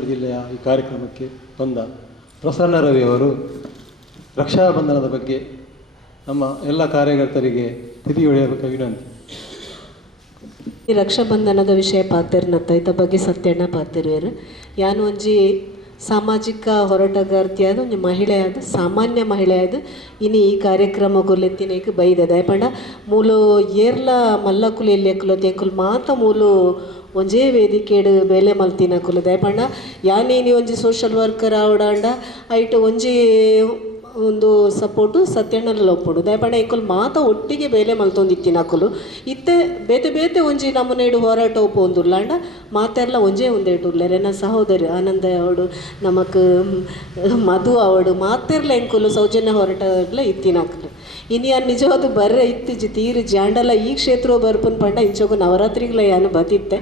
ಜಿಲ್ಲೆಯ ಈ ಕಾರ್ಯಕ್ರಮಕ್ಕೆ ಬಂದ ಪ್ರಸನ್ನ ರವಿಯವರು ರಕ್ಷಾಬಂಧನದ ಬಗ್ಗೆ ನಮ್ಮ ಎಲ್ಲ ಕಾರ್ಯಕರ್ತರಿಗೆ ತಿಳಿ ಹೊಳೆಯಬೇಕು ವಿನಂತಿ. ಈ ರಕ್ಷಾಬಂಧನದ ವಿಷಯ ಪಾತೆರ್ನತ್ತ ಇತ್ತ ಬಗ್ಗೆ ಸತ್ಯಣ್ಣ ಪಾತ್ರ ಯಾನು ಒಂಜಿ ಸಾಮಾಜಿಕ ಹೋರಾಟಗಾರ್ತಿಯಾದ ಒಂದು ಮಹಿಳೆಯಾದ ಸಾಮಾನ್ಯ ಮಹಿಳೆಯಾದ ಇನ್ನು ಈ ಕಾರ್ಯಕ್ರಮ ಗೊಲ್ಲೆತ್ತಿನೇಕ್ ಬೈದದ ಪಂಡ ಮೂಲು ಏರ್ಲ ಮಲ್ಲಕುಲು ಕುಲತೆ ಕುಲ್ ಮಾತ ಮೂಲು ಒಂಜೇ ವೇದಿಕೆಡ್ ಬೇಲೆ ಮಲ್ತಿನಕುಲು ದಯಪಂಡ ಯಾನೇನಿ ಒಂಜಿ ಸೋಷಲ್ ವರ್ಕರ್ ಆವಡಾಂಡ, ಐಟ್ ಒಂಜಿ ಒಂದು ಸಪೋರ್ಟ್ ಸತ್ಯಣ್ಣಲ ಒಪ್ಪುಡು ದಯಪಂಡ ಏಕಲ್ ಮಾತ ಒಟ್ಟಿಗೆ ಬೇಲೆ ಮಲ್ತೊಂದಿತ್ತಿನಕುಲು ಇತ್ತೆ ಬೇತೆ ಬೇತೆ ಒಂಜಿ ನಮ್ಮನೇಡು ಹೋರಾಟ ಒಪ್ಪೊಂದುಲ್ಲಾಂಡ ಮಾತೆಲ್ಲ ಒಂಜೇ ಒಂದೇಟು ಉರ್ಲೆರ್ ನನ್ನ ಸಹೋದರಿ ಆನಂದ ಅವಡು, ನಮಕ್ ಮಧು ಅವಡು, ಮಾತೆರ್ಲ ಎಂಕುಲು ಸೌಜನ್ಯ ಹೋರಾಟಗ್ಲ ಇತ್ತಿನಕುಲು ಇನ್ನು ಯಾರು ನಿಜವಾದ ಬರ್ರೆ ಇತ್ತಿಜಿ, ತೀರಿ ಜಾಂಡಲ ಈ ಕ್ಷೇತ್ರ ಬರ್ಪನ್ ಪಂಡ ಇಂಚೋಗು ನವರಾತ್ರಿಗ್ಲ ಯಾನು ಬತ್ತಿತ್ತೆ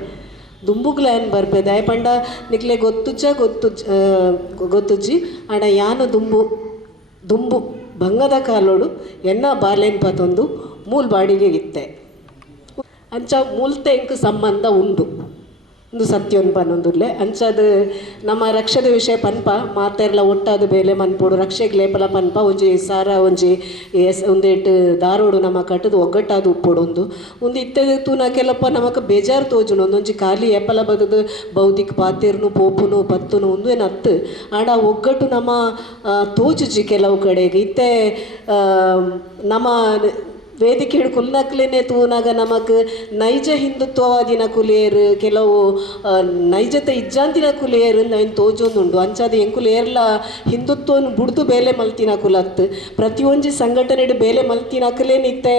ದುಂಬುಗ್ಲ ಏನ್ ಬರ್ಪೆ. ದಯಪಂಡ ನಿಕ್ಲೆ ಗೊತ್ತುಚ್ಚ ಗೊತ್ತು ಗೊತ್ತುಜ್ಜಿ. ಆಂಡ ಯಾನು ದುಂಬು ದುಂಬು, ಭಂಗದ ಕಾಲೋಡು ಎನ್ನ ಬಾಲೆನ್ ಪತೊಂದು ಮೂಲ್ ಬಾಡಿಗೆ ಇತ್ತೆ. ಅಂಚ ಮೂಲ್ತೆ ಇಂಕ್ ಸಂಬಂಧ ಉಂಡು. ಒಂದು ಸತ್ಯೊಂದು ಪನ್ನೊಂದುಲ್ಲೆ ಅಂಚಾದ್ ನಮ್ಮ ರಕ್ಷದ ವಿಷಯ ಪನ್ಪ, ಮಾತೆರ್ಲ ಒಟ್ಟಾದ ಬೇಲೆ ಮನ್ಪೋಡು. ರಕ್ಷೆಗೆ ಲೇಪಲ ಪನ್ಪ, ಒಂಜಿ ಸಾರ, ಒಂಜಿ ಎಸ್ ಒಂದೇಟ್ ದಾರೋಡು ನಮ್ಮ ಕಟ್ಟದು, ಒಗ್ಗಟ್ಟಾದ ಉಪ್ಪೋಡು ಒಂದು. ಒಂದು ಇತ್ತದ ತೂನ ಕೆಲಪ್ಪ ನಮಕ್ ಬೇಜಾರು ತೋಜುಂಡು ಒಂದೊಂಜಿ ಖಾಲಿ ಏಪಲ ಬದದು ಬೌದ್ಧಿಕ ಪಾತೆರ್ನು, ಪೋಪುನು, ಪತ್ತುನು, ಒಂದು ಏನು ಆಡ ಒಗ್ಗಟ್ಟು ನಮ್ಮ ತೋಜುಜಿ ಕೆಲವು ಕಡೆಗೆ. ಇತ್ತೆ ನಮ್ಮ ವೇದಿಕೆ ಕುಲ್ನಕ್ಲೇನೆ ತೂನಾಗ ನಮಕ್ ನೈಜ ಹಿಂದುತ್ವವಾದಿನ ಕುಲಿಯರು ಕೆಲವು ನೈಜತೆ ಇಜ್ಜಾಂತಿನ ಕುಲಿಯರು ನಾವೇನು ತೋಜೊಂದುಂಡು ಅಂಚಾದ ಎಂಕುಲೇರ್ಲ ಹಿಂದುತ್ವವನ್ನು ಬುಡ್ದು ಬೇಲೆ ಮಲ್ತಿನ ಕುಲತ್ ಪ್ರತಿಯೊಂಜಿ ಸಂಘಟನೆಡ್ ಬೇಲೆ ಮಲ್ತಿನಕಲೇನಿತ್ತೆ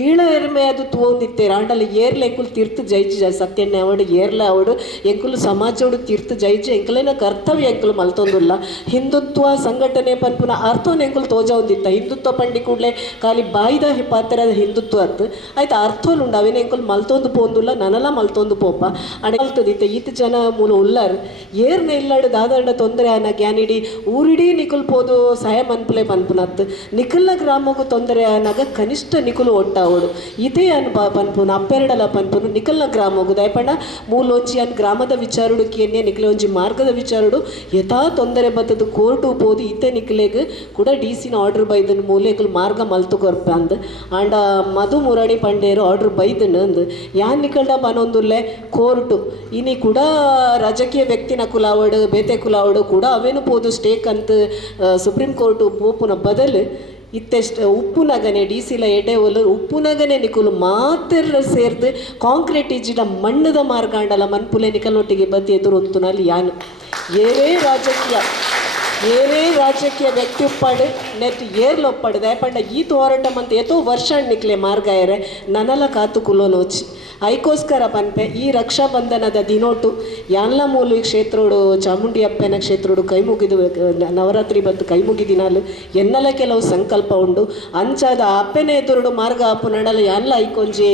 ಎರ್ಮೆ ಅದು ತೋಂದಿತ್ತೆ ರಾಂಡಲ್ಲಿ ಏರ್ಲ ಎಂಕುಲು ತೀರ್ಥ ಜೈಜಿ ಸತ್ಯನ್ನ ಅವಡು, ಏರ್ಲ ಅವಡು, ಎಂಕುಲು ಸಮಾಜೋಡು ತೀರ್ಥ ಜೈಜಿ ಎಂಕಲೇನ ಕರ್ತವ್ಯ ಎಂಕುಲು ಮಲ್ತೊಂದುಲ್ಲ. ಹಿಂದುತ್ವ ಸಂಘಟನೆ ಪನ್ಪುನ ಅರ್ಥವನ್ನು ಎಂಕುಲು ತೋಜ ಹೊಂದಿತ್ತ. ಹಿಂದುತ್ವ ಪಂಡಿ ಕೂಡಲೇ ಖಾಲಿ ಬಾಯ್ದ ಪಾತ್ರದ ಹಿಂದುತ್ವ ಅತ್ ಆಯ್ತು, ಅರ್ಥವನ್ನು ಉಂಡು. ಅವೇನ ಎಂಕುಲು ಮಲ್ತೊಂದು ಪೋಂದುಲ್ಲ ನನಲ ಮಲ್ತೊಂದು ಪೋಪ. ಅಡೆ ಮಲ್ತದಿತ್ತ. ಈತ ಜನ ಮೂಲ ಉಲ್ಲರ್. ಏರ್ನ ಇಲ್ಲಾಡು ದಾದಾಂಡ ತೊಂದರೆ ಆನ ಗ್ಯಾನಿಡಿ, ಊರಿಡೀ ನಿಕುಲ್ ಪೋದು ಸಹಾಯ ಮನ್ಪುಲೆ ಪನ್ಪುನತ್. ನಿಖಲ್ನ ಗ್ರಾಮಕ್ಕೂ ತೊಂದರೆ ಆನಾಗ ಕನಿಷ್ಠ ನಿಕುಲು ಒಟ್ಟಾವಡು ಇದೇ ಅನ್ ಪ ಪನ್ಪುನ ಅಪ್ಪೆರಡಲ ಪನ್ಪುನು ನಿಕಲ್ನ ಗ್ರಾಮಗು ದಯಪಂಡ ಮೂಲೊಂಜಿ ಅನ್ ಗ್ರಾಮದ ವಿಚಾರುಡು ಕೇನ್ಯ ನಿಕ್ಲೆ ಒಂಜಿ ಮಾರ್ಗದ ವಿಚಾರುಡು, ಯಥಾ ತೊಂದರೆ ಬತ್ತದು ಕೋರ್ಟು ಪೋದು ಇತ್ತೆ ನಿಕ್ಲೆಗ್ ಕೂಡ ಡಿ ಸಿನ ಆರ್ಡರ್ ಬೈದನ್ ಮೂಲೆಗಳು ಮಾರ್ಗ ಮಲ್ತು ಕೊರ್ಪ ಅಂದ್. ಆಂಡ ಮಧು ಮುರಾಣಿ ಪಂಡೇರು ಆರ್ಡರ್ ಬೈದನ್ ಅಂದ್. ಯಾನ್ ನಿಕಲ್ಡ ಬನೊಂದುಲ್ಲೆ? ಕೋರ್ಟು. ಇನಿ ಕೂಡ ರಾಜಕೀಯ ವ್ಯಕ್ತಿನ ಕುಲಾವಡು, ಬೇತೆ ಕುಲಾವಡು ಕೂಡ ಅವೇನು ಪೋದು ಸ್ಟೇಕ್ ಅಂತ ಸುಪ್ರೀಂ ಕೋರ್ಟು ಪೋಪುನ ಬದಲು ಇತ್ತೆಷ್ಟ, ಉಪ್ಪುನಗನೆ ಡಿ ಸಿಲ ಎಡೆ ಒಲು, ಉಪ್ಪುನಗನೆ ನಿಕುಲು ಮಾತ್ರ ಸೇರ್ದು ಕಾಂಕ್ರೀಟ್ ಇಜ್ಜಿಡ ಮಣ್ಣದ ಮಾರ್ಗಾಂಡಲ ಮನ್ಪುಲೆ ನಿಕಲೊಟ್ಟಿಗೆ ಬತ್ತಿ ಎದುರು ಒತ್ತುನಲ್ಲಿ ಯಾನು. ಏನೇ ರಾಜಕೀಯ. ಏನೇ ರಾಜಕೀಯ ವ್ಯಕ್ತಿ పడి ನೆಟ್ ಏರ್ಲ ಒಪ್ಪಾಡು ಪಂಡ ಈ ಹೋರಾಟ ಮಂತ್ ಎತೋ ವರ್ಷ ನಿಕ್ಲೆ ಮಾರ್ಗ ಏರೆ ನನಲ ಕಾತು ಕುಲೋನೋಚಿ ಐಕೋಸ್ಕರ ಪನ್ಪೆ, ಈ ರಕ್ಷಾಬಂಧನದ ದಿನೋಟು, ಯಾನ್ಲ ಮೂಲು ಈ ಚಾಮುಂಡಿ ಅಪ್ಪನ ಕ್ಷೇತ್ರೋಡು ಕೈ ಮುಗಿದು, ನವರಾತ್ರಿ ಬಂತು ಕೈ ಮುಗಿದಿನಾಲು ಎನ್ನಲ ಕೆಲವು ಸಂಕಲ್ಪ ಉಂಡು. ಅಂಚಾದ ಅಪ್ಪನ ಎದುರುಡು ಮಾರ್ಗ ಆಪು ನಡಲ, ಯಾನ್ಲ ಐಕೊಂಜಿ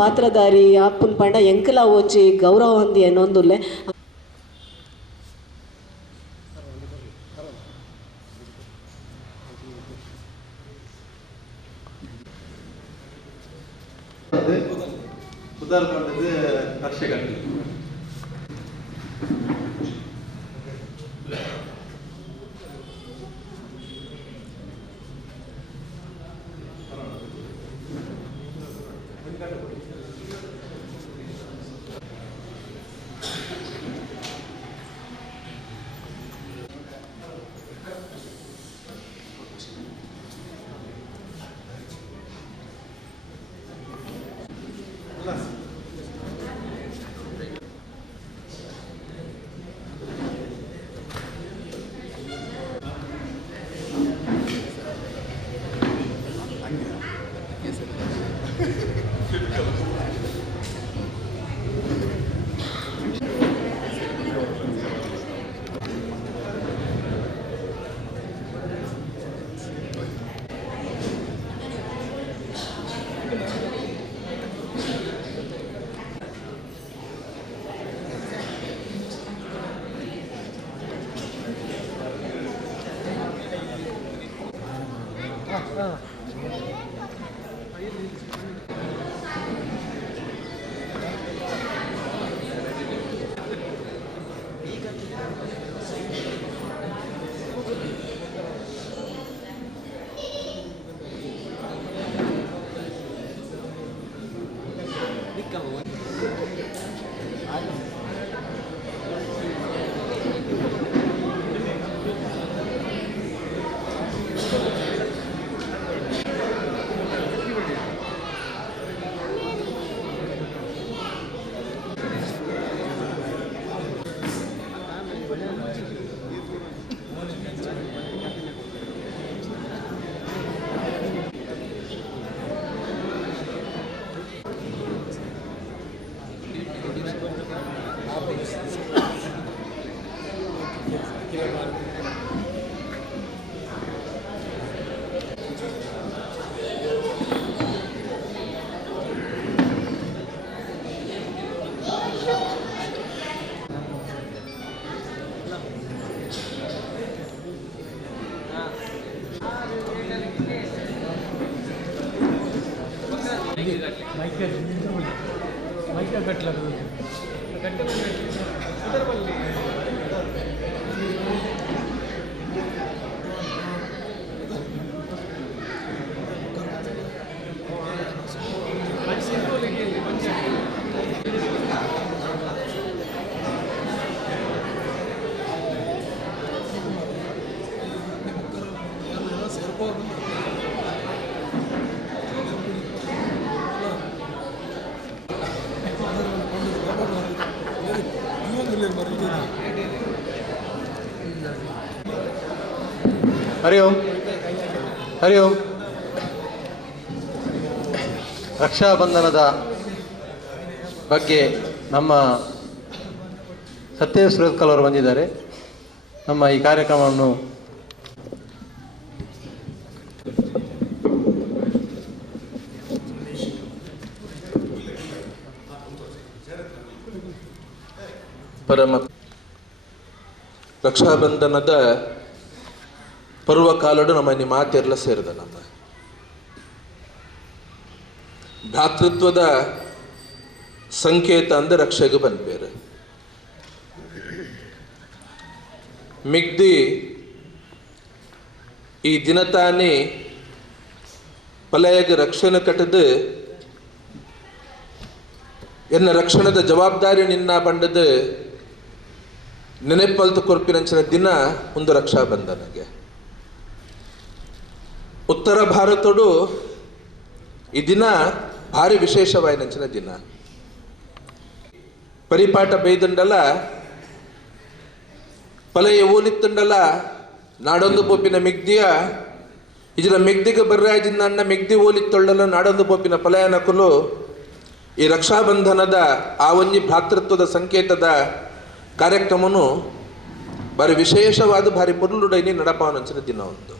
ಪಾತ್ರಧಾರಿ ಆಪುನ್ ಪಂಡ ಎಂಕಲ ಒಂಜಿ ಗೌರವ ಹೊಂದಿ ಅನ್ನೊಂದುಲ್ಲೆ. சுதார் பண்ணது ரட்சகன் ಹರಿ ಓಂ ಹರಿ ಓಂ ರಕ್ಷಾಬಂಧನದ ಬಗ್ಗೆ ನಮ್ಮ ಸತ್ಯ ಸುರತ್ಕಲ್ ಅವರು ಬಂದಿದ್ದಾರೆ. ನಮ್ಮ ಈ ಕಾರ್ಯಕ್ರಮವನ್ನು ಪರಮ ರಕ್ಷಾಬಂಧನದ ಪರ್ವಕಾಲಡು ನಮ್ಮ ನಿಮ್ಮ ಮಾತೆಲ್ಲ ಸೇರಿದ ನಮ್ಮ. ಭ್ರಾತೃತ್ವದ ಸಂಕೇತ ಅಂದ್ರೆ ರಕ್ಷೆಗೆ ಬಂದ್ಬೇರೆ. ಮಿಗ್ದಿ ಈ ದಿನ ತಾನೇ ಪಲಯಗೆ ರಕ್ಷಣೆ ಕಟ್ಟದು, ಎನ್ನ ರಕ್ಷಣದ ಜವಾಬ್ದಾರಿ ನಿನ್ನ ಬಂಡದ, ನೆನೆಪಲ್ತು ಕೊರ್ಪಿನಂಚಿನ ದಿನ ಒಂದು ರಕ್ಷಾಬಂಧನಗೆ ಉತ್ತರ ಭಾರತಡು ಈ ದಿನ ಭಾರಿ ವಿಶೇಷವಾಯಿನಂಚಿನ ದಿನ. ಪರಿಪಾಠ ಬೈದಂಡಲ ಪಲಯ ಓಲಿತ್ತಂಡಲ ನಾಡೊಂದು ಪೋಪಿನ ಮಿಗ್ದಿಯ, ಇಜಿನ ಮಿಗ್ದಿಗೆ ಬರ್ರಾಜಿನ ಅಣ್ಣ ಮಿಗ್ದಿ ಓಲಿತ್ತೊಳ್ಳಲ ನಾಡೊಂದು ಪೋಪಿನ ಪಲಯನಕುಲು ಈ ರಕ್ಷಾಬಂಧನದ ಆ ಒಂಜಿ ಭ್ರಾತೃತ್ವದ ಸಂಕೇತದ ಕಾರ್ಯಕ್ರಮನು ಭಾರಿ ವಿಶೇಷವಾದ ಭಾರಿ ಪುರುಳುಡೈನಿ ನಡಪಾವನಂಚಿನ ದಿನ ಒಂದು.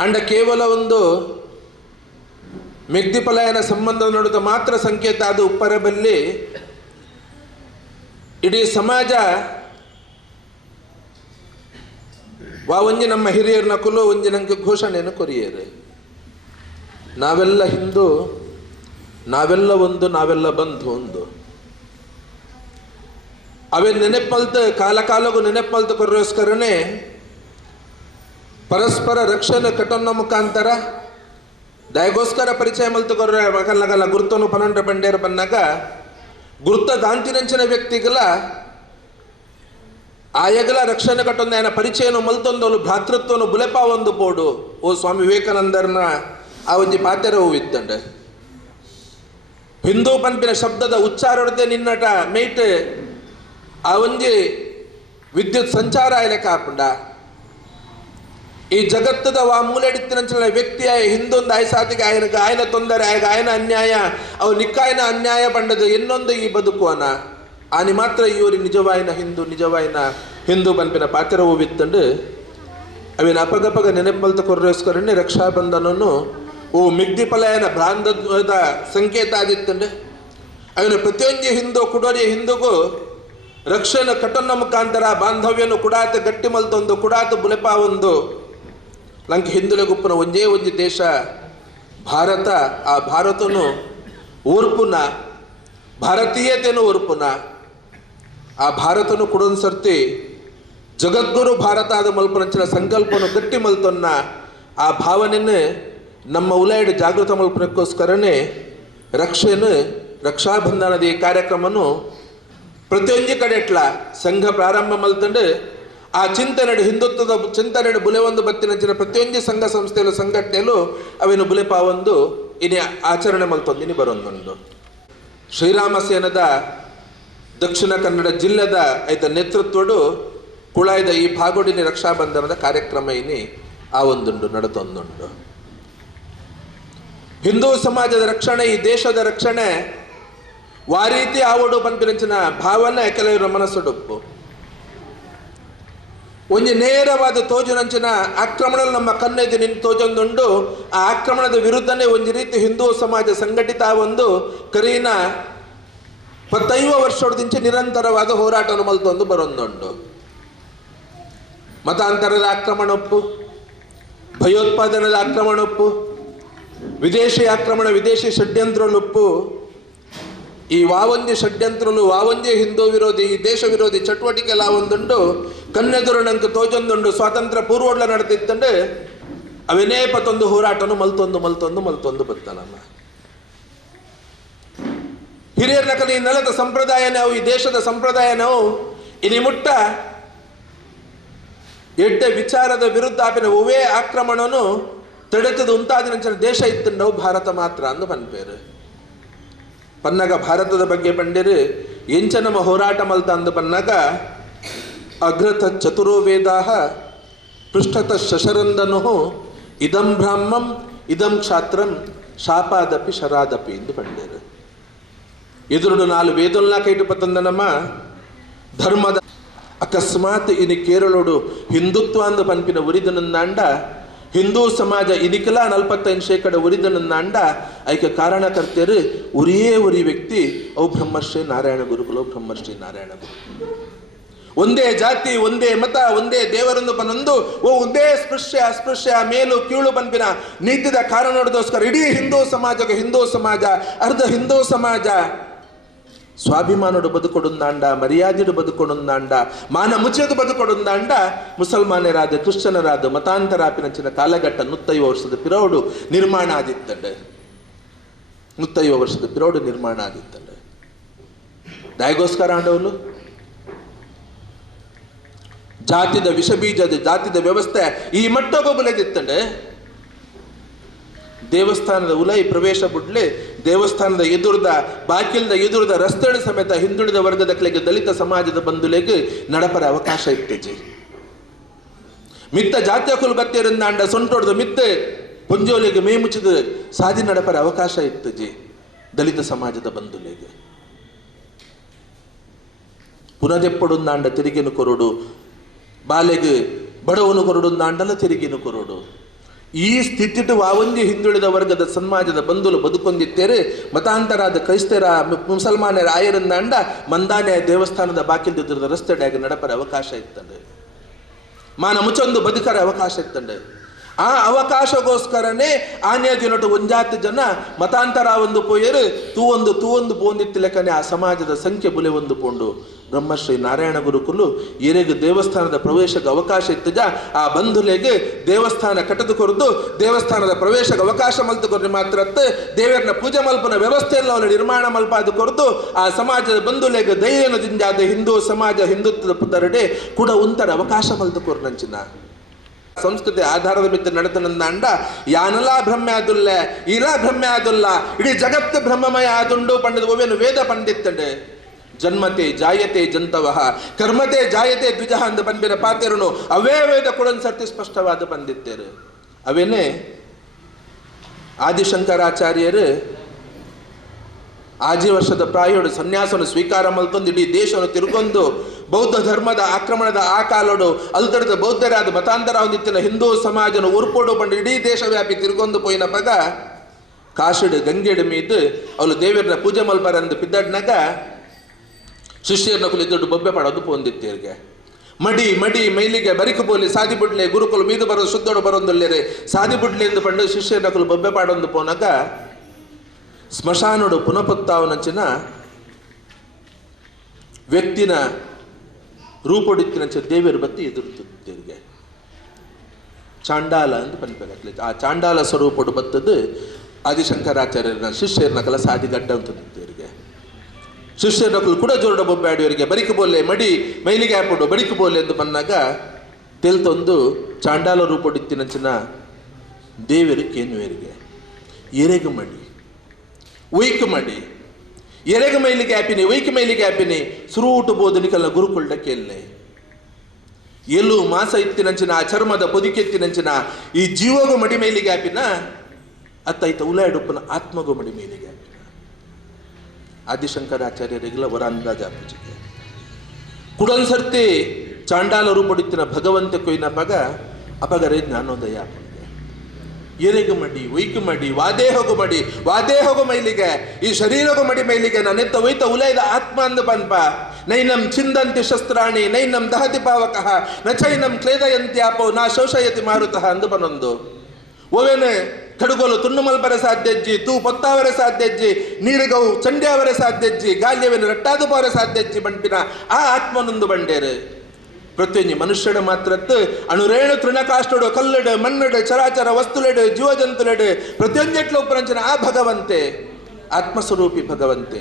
ಅಂಡ ಕೇವಲ ಒಂದು ಮೆಗ್ದಿ ಪಲಾಯನ ಸಂಬಂಧ ನೋಡಿದ ಮಾತ್ರ ಸಂಕೇತ, ಅದು ಉಪ್ಪರಬಲ್ಲಿ. ಇಡೀ ಸಮಾಜ ವಾ ಒಂಜಿ ನಮ್ಮ ಹಿರಿಯರ್ ನಕುಲು ಒಂಜಿ ನಂಗೆ ಘೋಷಣೆಯನ್ನು ಕೊರಿಯರು. ನಾವೆಲ್ಲ ಹಿಂದೂ, ನಾವೆಲ್ಲ ಒಂದು, ನಾವೆಲ್ಲ ಬಂಧು ಒಂದು. ಅವೇ ನೆನೆಪಲ್ತ ಕಾಲ ನೆನೆಪಲ್ತ ಕೊರೋಸ್ಕರನೇ ಪರಸ್ಪರ ರಕ್ಷಣೆ ಕಟನ್ನ ಮುಖಾಂತರ ದಯಗೋಸ್ಕರ ಪರಿಚಯ ಮಲ್ತುಕೊರ್ರೆ ಮಗಲ್ಲಗಲ್ಲ ಗುರ್ತನು ಪನಂಡ ಬಂಡೇರು ಬನ್ನಾಗ ಗುರ್ತ ದಾಂತಿನಂಚಿನ ವ್ಯಕ್ತಿಗಲ ಆಯಗಲ ರಕ್ಷಣೆ ಕಟ್ಟೊಂದು ಆಯ್ನ ಪರಿಚಯನು ಮಲ್ತೊಂದೋಲು ಭ್ರಾತೃತ್ವನು ಬುಲೆಪ ಒಂದು ಬೋಡು ಓ ಸ್ವಾಮಿ ವಿವೇಕಾನಂದರನ ಆ ಒಂಜಿ ಪಾತ್ರ ಹೂವಿತ್ತಂಡ. ಹಿಂದೂ ಪಂಪಿನ ಶಬ್ದದ ಉಚ್ಚಾರಣತೆ ನಿನ್ನಟ ಮೇಟ್ ಆ ಒಂಜಿ ವಿದ್ಯುತ್ ಸಂಚಾರ ಆಯ್ಲೆ ಕಾಪುಂಡ. ಈ ಜಗತ್ತದ ವಾ ಮೂಲೆಡಿತ್ತಿನ ವ್ಯಕ್ತಿ ಆಯ ಹಿಂದೊಂದು ಆಯ ಸಾತಿಗೆ ಆಯನಕ್ಕೆ ಗಾಯನ ತೊಂದರೆ ಆಯಗ ಆಯನ ಅನ್ಯಾಯ, ಅವು ನಿಕ್ಕಾಯನ ಅನ್ಯಾಯ ಪಂಡದು ಇನ್ನೊಂದು ಈ ಬದುಕುವನ. ಆನಿ ಮಾತ್ರ ಇವರು ನಿಜವಾಯಿನ ಹಿಂದೂ ನಿಜವಾಯಿನ ಹಿಂದೂ ಪಂಪಿನ ಪಾತ್ರ ಹೂವಿತ್ತಂಡು ಅವಿನ ಅಪಗಪಗ ನೆನಪಲ್ತ ಕೊರ್ರೋಸ್ಕರನೇ ರಕ್ಷಾಬಂಧನನು ಓ ಮಿಗ್ದಿ ಪಲಾಯನ ಭ್ರಾಂತದ ಸಂಕೇತ ಆಗಿತ್ತಂಡು ಅವಿನ ಪ್ರತಿಯೊಂದು ಹಿಂದೂ ಕುಡೋರಿಯ ಹಿಂದೂಗೂ ರಕ್ಷಣೆ ಕಟನ ಮುಖಾಂತರ ಬಾಂಧವ್ಯನು ಕುಡಾತ ಗಟ್ಟಿ ಮಲ್ತೊಂದು ಕುಡಾತ ಬುಲೆಪ ಒಂದು ಲಂಕೆ ಹಿಂದುಲೆ ಗುಪ್ಪನ ಒಂದೇ ಒಂಜಿ ದೇಶ ಭಾರತ ಆ ಭಾರತನು ಊರ್ಪುನ ಭಾರತೀಯತೆನು ಊರ್ಪುನ ಆ ಭಾರತನು ಕುಡೊಂದು ಸರ್ತಿ ಜಗದ್ಗುರು ಭಾರತ ಆದ ಮಲ್ಪನಂಚಿನ ಸಂಕಲ್ಪನು ಗಟ್ಟಿ ಮಲ್ತೊನ್ನ ಆ ಭಾವನೆಯನ್ನು ನಮ್ಮ ಉಲಾಯ್ಡ್ ಜಾಗೃತ ಮಲ್ಪನಕ್ಕೋಸ್ಕರನೇ ರಕ್ಷೆನು ರಕ್ಷಾಬಂಧನದ ಈ ಕಾರ್ಯಕ್ರಮನು ಪ್ರತಿಯೊಂದು ಕಡೆ ಇಟ್ಲ ಸಂಘ ಪ್ರಾರಂಭ ಮಲ್ತಂಡು ಆ ಚಿಂತನೆಡು ಹಿಂದುತ್ವದ ಚಿಂತನೆಡು ಬುಲೆ ಒಂದು ಬತ್ತಿನಂಚಿನ ಪ್ರತಿಯೊಂದು ಸಂಘ ಸಂಸ್ಥೆಯಲ್ಲೂ ಸಂಘಟನೆಯಲ್ಲೂ ಅವೇನು ಬುಲೆಪ ಒಂದು ಇನಿ ಆಚರಣೆ ಮಲ್ತೊಂದಿನಿ ಬರೊಂದುಂಡು. ಶ್ರೀರಾಮ ಸೇನದ ದಕ್ಷಿಣ ಕನ್ನಡ ಜಿಲ್ಲೆದ ಐತ ನೇತೃತ್ವಡು ಕುಳಾಯ್ದ ಈ ಭಾಗೋಡಿನಿ ರಕ್ಷಾಬಂಧನದ ಕಾರ್ಯಕ್ರಮ ಇನಿ ಆ ಒಂದುಂಡು ನಡತೊಂದುಂಡು. ಹಿಂದೂ ಸಮಾಜದ ರಕ್ಷಣೆ, ಈ ದೇಶದ ರಕ್ಷಣೆ, ವಾರೀತಿ ಆವಡು ಪಂಪಿನಂಚಿನ ಭಾವನೆ ಕೆಲವರ ಮನಸ್ಸುಡುಪ್ಪು ಒಂದು ನೇರವಾದ ತೋಜನಂಚಿನ ಆಕ್ರಮಣದಲ್ಲಿ ನಮ್ಮ ಕನ್ನೆದು ನಿಂತು ತೋಜೊಂದುಂಡು, ಆ ಆಕ್ರಮಣದ ವಿರುದ್ಧನೇ ಒಂದು ರೀತಿ ಹಿಂದೂ ಸಮಾಜ ಸಂಘಟಿತ ಒಂದು ಕರೀನ ಪತ್ತೈವ ವರ್ಷದಿಂಚ ನಿರಂತರವಾದ ಹೋರಾಟ ಮಲ್ತೊಂದು ಬರೊಂದುಂಡು ಮತಾಂತರದ ಆಕ್ರಮಣ ಉಪ್ಪು ಭಯೋತ್ಪಾದನದ ಆಕ್ರಮಣ ಉಪ್ಪು ವಿದೇಶಿ ಆಕ್ರಮಣ, ವಿದೇಶಿ ಷಡ್ಯಂತ್ರಲೊಪ್ಪು ಈ ವಾವಂಜಿ ಷಡ್ಯಂತ್ರಲು ವಾವಂಜಿ ಹಿಂದೂ ವಿರೋಧಿ ಈ ದೇಶ ವಿರೋಧಿ ಚಟುವಟಿಕೆ ಲಾವೊಂದುಂಡು ಕಣ್ಣೆದುರು ನಂಗೆ ತೋಜೊಂದುಂಡು ಸ್ವಾತಂತ್ರ್ಯ ಪೂರ್ವಡ್ಲ ನಡೆದಿತ್ತಂಡೆ, ಅವೇನೇ ಪತ್ತೊಂದು ಹೋರಾಟನು ಮಲ್ತೊಂದು ಮಲ್ತೊಂದು ಮಲ್ತೊಂದು ಬತ್ತಲಮ್ಮ. ಹಿರಿಯರ ನಕಲಿ ಈ ನೆಲದ ಸಂಪ್ರದಾಯ ನಾವು ಈ ದೇಶದ ಸಂಪ್ರದಾಯ ನಾವು ಇನಿ ಮುಟ್ಟ ಎಡ್ಡ ವಿಚಾರದ ವಿರುದ್ಧ ಆಪಿನ ಒವೇ ಆಕ್ರಮಣನು ತಡೆತದ ಉಂಟಾದಿನ ದೇಶ ಇತ್ತು ನಾವು ಭಾರತ ಮಾತ್ರ ಅಂದು ಪನ್ಪೇರು. ಪನ್ನಗ ಭಾರತದ ಬಗ್ಗೆ ಪಂಡಿರು, ಎಂಚ ನಮ್ಮ ಹೋರಾಟ ಮಲ್ತ ಅಂದು ಪನ್ನಗ ಅಗ್ರತ ಚತುರೋ ವೇದಾ ಪೃಷ್ಠತ ಶಶರಂದನು, ಇದಂ ಬ್ರಾಹ್ಮಂ, ಇದಂ ಕ್ಷಾತ್ರಂ, ಶಾಪಾದಪಿ ಶರಾದಪಿ ಎಂದು ಪಂಡಿರು ವೇದಲ್ನ ಕೈಟು ಪತ್ತಂದನಮ್ಮ, ಧರ್ಮದ ಅಕಸ್ಮಾತ್ ಇನಿ ಕೇರಳೋಡು ಹಿಂದುತ್ವ ಅಂದು ಪಂಪಿನ ಉರಿದನಂದಾಂಡ ಹಿಂದೂ ಸಮಾಜ ಇನಿಕಲ ನಲ್ಪತ್ತೈದು ಶೇಕಡ ಉರಿದನಂದಾಂಡ ಐಕೆ ಕಾರಣಕರ್ತರು ಉರಿಯೇ ಉರಿ ವ್ಯಕ್ತಿ ಅವು ಬ್ರಹ್ಮಶ್ರೀ ನಾರಾಯಣ ಗುರುಗಳು ಬ್ರಹ್ಮಶ್ರೀ ನಾರಾಯಣ ಗುರು ಒಂದೇ ಜಾತಿ, ಒಂದೇ ಮತ, ಒಂದೇ ದೇವರನ್ನು ಪನೊಂದು ಓ, ಒಂದೇ ಸ್ಪೃಶ್ಯ, ಅಸ್ಪೃಶ್ಯ, ಮೇಲು, ಕೀಳು ಪನ್ಪಿನ ನೀತಿದ ಕಾರಣದೋಸ್ಕರ ಇಡೀ ಹಿಂದೂ ಸಮಾಜಕ್ಕೆ ಹಿಂದೂ ಸಮಾಜ, ಅರ್ಧ ಹಿಂದೂ ಸಮಾಜ. ಸ್ವಾಭಿಮಾನಡು ಬದುಕೊಡುಂದಾಂಡ ಮರ್ಯಾದೆಡು ಬದುಕೊಡುಂದಾಂಡ ಮಾನ ಮುಚ್ಚದು ಬದುಕೊಡುಂದಾಂಡ ಮುಸಲ್ಮಾನರಾದ ಕ್ರಿಶ್ಚನರಾದ ಮತಾಂತರಾಪಿನಂಚಿನ ಕಾಲಘಟ್ಟ ನೂತ್ತೈವ ವರ್ಷದ ಪಿರೋಡು ನಿರ್ಮಾಣ ಆದಿತ್ತಂಡೆ ನೂತ್ತೈವ ವರ್ಷದ ಪಿರೋಡು ನಿರ್ಮಾಣ ಆದಿತ್ತಂಡೆ ದಾಯಗೋಸ್ಕರ ಆಂಡವಲು ಜಾತಿದ ವಿಷಬೀಜದ ಜಾತಿದ ವ್ಯವಸ್ಥೆ ಈ ಮಟ್ಟಗೂ ಬುಲೆದಿತ್ತಂಡೆ ದೇವಸ್ಥಾನದ ಉಲೈ ಪ್ರವೇಶ ಬಿಡ್ಲಿ ದೇವಸ್ಥಾನದ ಎದುರದ ಬಾಕಿಲ್ದ ಎದುರದ ರಸ್ತೆಗಳ ಸಮೇತ ಹಿಂದುಳಿದ ವರ್ಗದ ಕಲೆಗೆ ದಲಿತ ಸಮಾಜದ ಬಂಧುಲೆಗೆ ನಡಪರ ಅವಕಾಶ ಇಟ್ಟಿಜಿ ಮಿತ್ತ ಜಾತಿಯ ಕುಲು ಬತ್ತೇರಿಂದ ಅಂಡ ಸೊಂಟೊಡ್ದು ಮಿತ್ತೆ ಪುಂಜೋಲಿಗೆ ಮೇ ಮುಚ್ಚಿದ ಸಾದಿ ನಡಪರ ಅವಕಾಶ ಇತ್ತಜಿ ದಲಿತ ಸಮಾಜದ ಬಂಧುಲೆಗೆ. ಪುನದೆಪ್ಪಡುಂದಾಂಡ ತಿರುಗೇನು ಕೊರಡು ಬಾಲೆಗೆ ಬಡವನು ಕೊರಡುಂದಾಂಡಲ ತೆರಿಗೆನು ಕೊರಡು. ಈ ಸ್ಥಿತಿಟು ವಾವಂಜಿ ಹಿಂದುಳಿದ ವರ್ಗದ ಸಮಾಜದ ಬಂಧುಲು ಬದುಕೊಂದಿತ್ತೇರೆ. ಮತಾಂತರಾದ ಕ್ರೈಸ್ತರ ಮುಸಲ್ಮಾನರ ಆಯರಂದಾಂಡ ಮಂದಾನೆ ದೇವಸ್ಥಾನದ ಬಾಕಿಲ್ದಿದ್ದ ರಸ್ತೆಡ್ಯಾಗ ನಡಪರ ಅವಕಾಶ ಇತ್ತಂಡೆ. ಮಾನ ಮುಚ್ಚೊಂದು ಬದುಕರ ಅವಕಾಶ ಇತ್ತಂಡೆ. ಆ ಅವಕಾಶಗೋಸ್ಕರನೇ ಆನೆಯ ದಿನಟು ಒಂಜಾತು ಜನ ಮತಾಂತರ ಒಂದು ಪೋಯರು ತೂ ಒಂದು ತೂ ಒಂದು ಪೋಂದಿತ್ತು ಆ ಸಮಾಜದ ಸಂಖ್ಯೆ ಬುಲೆ ಒಂದು ಪೋಂಡು. ಬ್ರಹ್ಮಶ್ರೀ ನಾರಾಯಣ ಗುರುಕುಲು ಎರೆಗೆ ದೇವಸ್ಥಾನದ ಪ್ರವೇಶಕ್ಕೆ ಅವಕಾಶ ಇತ್ತಜ ಆ ಬಂಧುಲೆಗೆ ದೇವಸ್ಥಾನ ಕಟ್ಟದು ಕೊರದು, ದೇವಸ್ಥಾನದ ಪ್ರವೇಶಕ್ಕೆ ಅವಕಾಶ ಮಲ್ತು ಕೊರ್ರಿ ಮಾತ್ರ ದೇವರನ್ನ ಪೂಜೆ ಮಲ್ಪನ ವ್ಯವಸ್ಥೆಯನ್ನು ಅವನ ನಿರ್ಮಾಣ ಮಲ್ಪಾದು ಕೊರದು, ಆ ಸಮಾಜದ ಬಂಧುಲೆಗೆ ಧೈರ್ಯನದಿಂದಾದ ಹಿಂದೂ ಸಮಾಜ ಹಿಂದುತ್ವದ ಪುತರಡೆ ಕೂಡ ಉಂತರ ಅವಕಾಶ ಮಲ್ತು ಕೊರ್ನಂಚಿನ. ಸಂಸ್ಕೃತಿ ಆಧಾರದ ಮಿತ್ರ ನಡೆತನಂದ ಅಂಡ. ಯಾನಲಾ ಭ್ರಮೆ ಆದುಲ್ಲ ಇಲಾ ಭ್ರಮೆ ಆದುಲ್ಲ, ಇಡೀ ಜಗತ್ತು ಬ್ರಹ್ಮಮಯ ಆದುಂಡು ಪಂಡಿತ ಒವೇನು ವೇದ ಪಂಡಿತ್ತಂಡೆ. ಜನ್ಮತೆ ಜಾಯತೆ ಜಂತವಹ ಕರ್ಮತೆ ಜಾಯತೆ ದ್ವಿಜ ಅಂದ ಬಂದಿರ ಪಾತೆರನು, ಅವೇ ವೇದ ಕೂಡ ಸರ್ತಿ ಸ್ಪಷ್ಟವಾದ ಬಂದಿತ್ತೇರು ಅವೇನೇ? ಆದಿಶಂಕರಾಚಾರ್ಯರು ಆಜಿ ವರ್ಷದ ಪ್ರಾಯೋಡು ಸನ್ಯಾಸವನ್ನು ಸ್ವೀಕಾರ ಮಲ್ತೊಂದು ಇಡೀ ದೇಶವನ್ನು ತಿರುಗೊಂದು ಬೌದ್ಧ ಧರ್ಮದ ಆಕ್ರಮಣದ ಆ ಕಾಲೋಡು ಅಲ್ದಡದ ಬೌದ್ಧರಾದ ಮತಾಂತರ ಹೊಂದಿತ್ತಿನ ಹಿಂದೂ ಸಮಾಜನ ಉರ್ಪೋಡು ಬಂದು ಇಡೀ ದೇಶವ್ಯಾಪಿ ತಿರುಗೊಂದು ಪೋಯಿನ ಪಗ ಕಾಶಿಡು ಗಂಗೆಡು ಮೀದ್ ಅವಳು ದೇವರನ್ನ ಪೂಜೆ ಮಲ್ಪರಂದು ಪಿದ್ದಡ್ನಾಗ ಶಿಷ್ಯರನ್ನ ಕುಲಿದ್ದು ಬೊಬ್ಬೆ ಪಡೋದು ಪೊಂದಿತ್ತೇರ್ಗೆ ಮಡಿ ಮಡಿ, ಮೈಲಿಗೆ, ಬರಿಕು ಪೋಲಿ ಸಾದಿ ಬಿಡ್ಲೆ, ಗುರುಕುಲು ಮೀದು ಬರೋದು ಶುದ್ಧೋಡು ಬರೋದಲ್ಲೇರೆ, ಸಾದಿ ಬಿಡ್ಲೆ ಎಂದು ಪಂಡು ಶಿಷ್ಯರನ್ನ ಕುಲು ಬೊಬ್ಬೆ ಪಾಡೊಂದು ಪೋನಾಗ ಸ್ಮಶಾನುಡು ಪುನಪುತ್ತಾವನಂಚಿನ ವ್ಯಕ್ತಿನ ರೂಪೊಡಿತ್ತಿನಂಚ ದೇವರು ಬತ್ತಿ ಎದುರುತ್ತಿದ್ದರಿಗೆ ಚಾಂಡಾಲ ಅಂತ ಪನ್ಪೇಗತ್ಲೆ ಆ ಚಾಂಡಾಲ ಸ್ವರೂಪಡು ಬತ್ತದ್ದು ಆದಿಶಂಕರಾಚಾರ್ಯರನ್ನ ಶಿಷ್ಯರನ್ನ ಕಲ ಸಾದಿಗಡ್ಡ ದೇವರಿಗೆ. ಶಿಷ್ಯರಕ್ಕಲು ಕೂಡ ಜೋರಡ ಬೊಬ್ಬಾಡಿಯವರಿಗೆ ಬರಿಕು ಬೋಲೆ ಮಡಿ, ಮೈಲಿಗೆ ಹಾಕೊಂಡು ಬರಿಕು ಬೋಲೆ ಅಂತ ಬಂದಾಗ ತೆಲ್ತೊಂದು ಚಾಂಡಾಲ ರೂಪೊಡಿತ್ತಿನಂಚಿನ ದೇವರು ಕೇನುವರಿಗೆ. ಎರೆಗು ಮಡಿ, ಉಯ್ಕು ಮಡಿ ಎರೆಗ ಎರೆಗಮೈಲಿ ಗ್ಯಾಪಿನಿ ವೈಕಮೈಲಿ ಗ್ಯಾಪಿನಿ, ಸುರೂಟು ಬೋಧನಿಕಲ್ಲ ಗುರುಕುಲ್ಡಕ್ಕೆಲ್ಲೆ ಎಲ್ಲೂ ಮಾಸ ಇತ್ತಿನಂಚಿನ ಆ ಚರ್ಮದ ಪೊದಿಕೆತ್ತಿನಂಚಿನ ಈ ಜೀವಗು ಜೀವಗೋ ಮಡಿಮೈಲಿ ಗ್ಯಾಪಿನ ಅತ್ತೈತ ಉಲಾಯಡುಪ್ಪನ ಮಡಿ ಮಡಿಮೈಲಿ ಗ್ಯಾಪಿನ. ಆದಿಶಂಕರಾಚಾರ್ಯರಿಗೆಲ್ಲ ವರ ಅಂದಾಜ ಪೂಜೆಗೆ ಸರ್ತಿ ಚಾಂಡಾಲ ರೂಪಡುತ್ತಿನ ಭಗವಂತ ಕೊಯ್ನ ಅಪಗ ಅಪಗರೇ ಜ್ಞಾನೋದಯ ಎರೆಗು ಮಡಿ ಒಯ್ಕು ಮಡಿ ವಾದೇ ಹೋಗು ಮಡಿ ವಾದೇ ಹೋಗು ಮೈಲಿಗೆ ಈ ಶರೀರಗು ಮಡಿ ಮೈಲಿಗೆ ನನ್ನೆತ್ತ ಒಯ್ತ ಉಲೈದ ಆತ್ಮ ಅಂದು ಪನ್ಪ ನೈನಂ ಚಿಂದಂತಿ ಶಸ್ತ್ರಾಣಿ, ನೈನಂ ದಹತಿ ಪಾವಕಃ, ನ ಚೈನಂ ಕ್ಲೇದಯಂತ್ಯಾಪೋ ನಾ ಶೋಷಯತಿ ಮಾರುತಃ ಅಂದು ಬನೊಂದು ಓವೇನೆ ಕಡುಗೋಲು ತುಂಡು ಮಲ್ಪರೆ ಸಾಧ್ಯಜ್ಜಿ ತೂ ಪೊತ್ತಾವರೆ ಸಾಧ್ಯಜ್ಜಿ ನೀರಿಗವು ಚಂಡ್ಯಾವರೆ ಸಾಧ್ಯಜ್ಜಿ ಗಾಲ್ಯವೇನು ರಟ್ಟಾದು ಪೋರೆ ಸಾಧ್ಯಜ್ಜಿ ಬಂಟಿನ ಆ ಆತ್ಮನೊಂದು ಬಂಡೇರು. ಪ್ರತಿಯೊಂದು ಮನುಷ್ಯಡ ಮಾತ್ರ ಅಣುರೇಣು ತೃಣಕಾಷ್ಟಡು ಕಲ್ಲಡು, ಮಣ್ಣಡು, ಚರಾಚರ ವಸ್ತುಲಡು, ಜೀವಜಂತುಲಡು, ಪ್ರತಿಯೊಂದೆಟ್ಲು ಉಪರಂಚನ ಆ ಭಗವಂತೆ, ಆತ್ಮಸ್ವರೂಪಿ ಭಗವಂತೆ.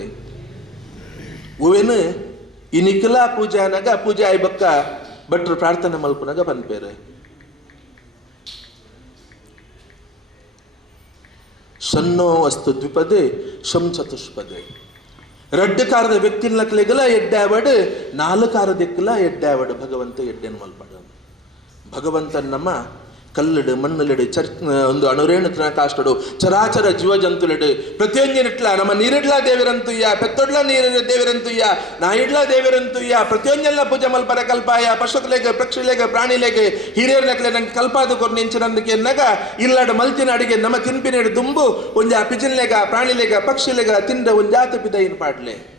ಉವೆನು, ಈ ನಿಖಿಲ ಪೂಜೆ ಅನಾಗ ಪೂಜೆ ಆಯ್ಬಕ್ಕ, ಭಟ್ರು ಪ್ರಾರ್ಥನೆ ಮಲ್ಪನಾಗ ಬಂದ್ಬೇರೆ ಸನ್ನೋ ಅಸ್ತು ದ್ವಿಪದೆ, ಶಂ ಚತುಷ್ಪದೆ. ரெண்டு காரத வெக்கில்லக்கலைகள ಎಡ್ಡಾವಡು ನಾಲ್ಕು ಕಾರದಕ್ಕೆಲ್ಲ ಎಡ್ಡಾವಡು ಭಗವಂತ ಎಡ್ಡೆನ್ ಮಲ್ಪಡ ಭಗವಂತನ್ ನಮ್ಮ ಕಲ್ಲಡು ಮಣ್ಣಲಿಡು ಚರ್ ಒಂದು ಅಣುರೇಣು ಕಾಷ್ಟಡು ಚರಾಚರ ಜೀವ ಜಂತುಲಿಡು ಪ್ರತಿಯೊಂದಿನಿಟ್ಲ ನಮ್ಮ ನೀರಿಡ್ಲ ದೇವಿರಂತುಯ್ಯ ಪೆತ್ತೊಡ್ಲ ನೀರಿನ ದೇವಿರಂತುಯ್ಯ ನಾಯಿಡ್ಲ ದೇವಿರಂತುಯ್ಯ ಪ್ರತಿಯೊಂದೆಲ್ಲ ಪೂಜೆ ಮಲ್ಪರ ಕಲ್ಪಾಯ, ಪಶುಕ್ಲೆಗೆ, ಪಕ್ಷಿಲೆಗೆ, ಪ್ರಾಣಿಲೆಗೆ, ಹಿರಿಯರ್ನಕ್ಲೆ ನಂಗೆ ಕಲ್ಪಾದು ಕೊರ್ನಿಂಚಿನಂದಕ್ಕೆ ನಗ, ಇಲ್ಲಡ ಮಲ್ತಿನ ಅಡಿಗೆ ನಮ್ಮ ತಿನ್ಪಿನೇಡು ದುಂಬು, ಒಂಜ ಪಿಜಿನ್ಲೆಗ, ಪ್ರಾಣಿಲೆಗ, ಪಕ್ಷಿಲೆಗ ತಿಂದ ಒಂಜಾತು ಪಿದ ಇನ್ ಪಾಡ್ಲೆ.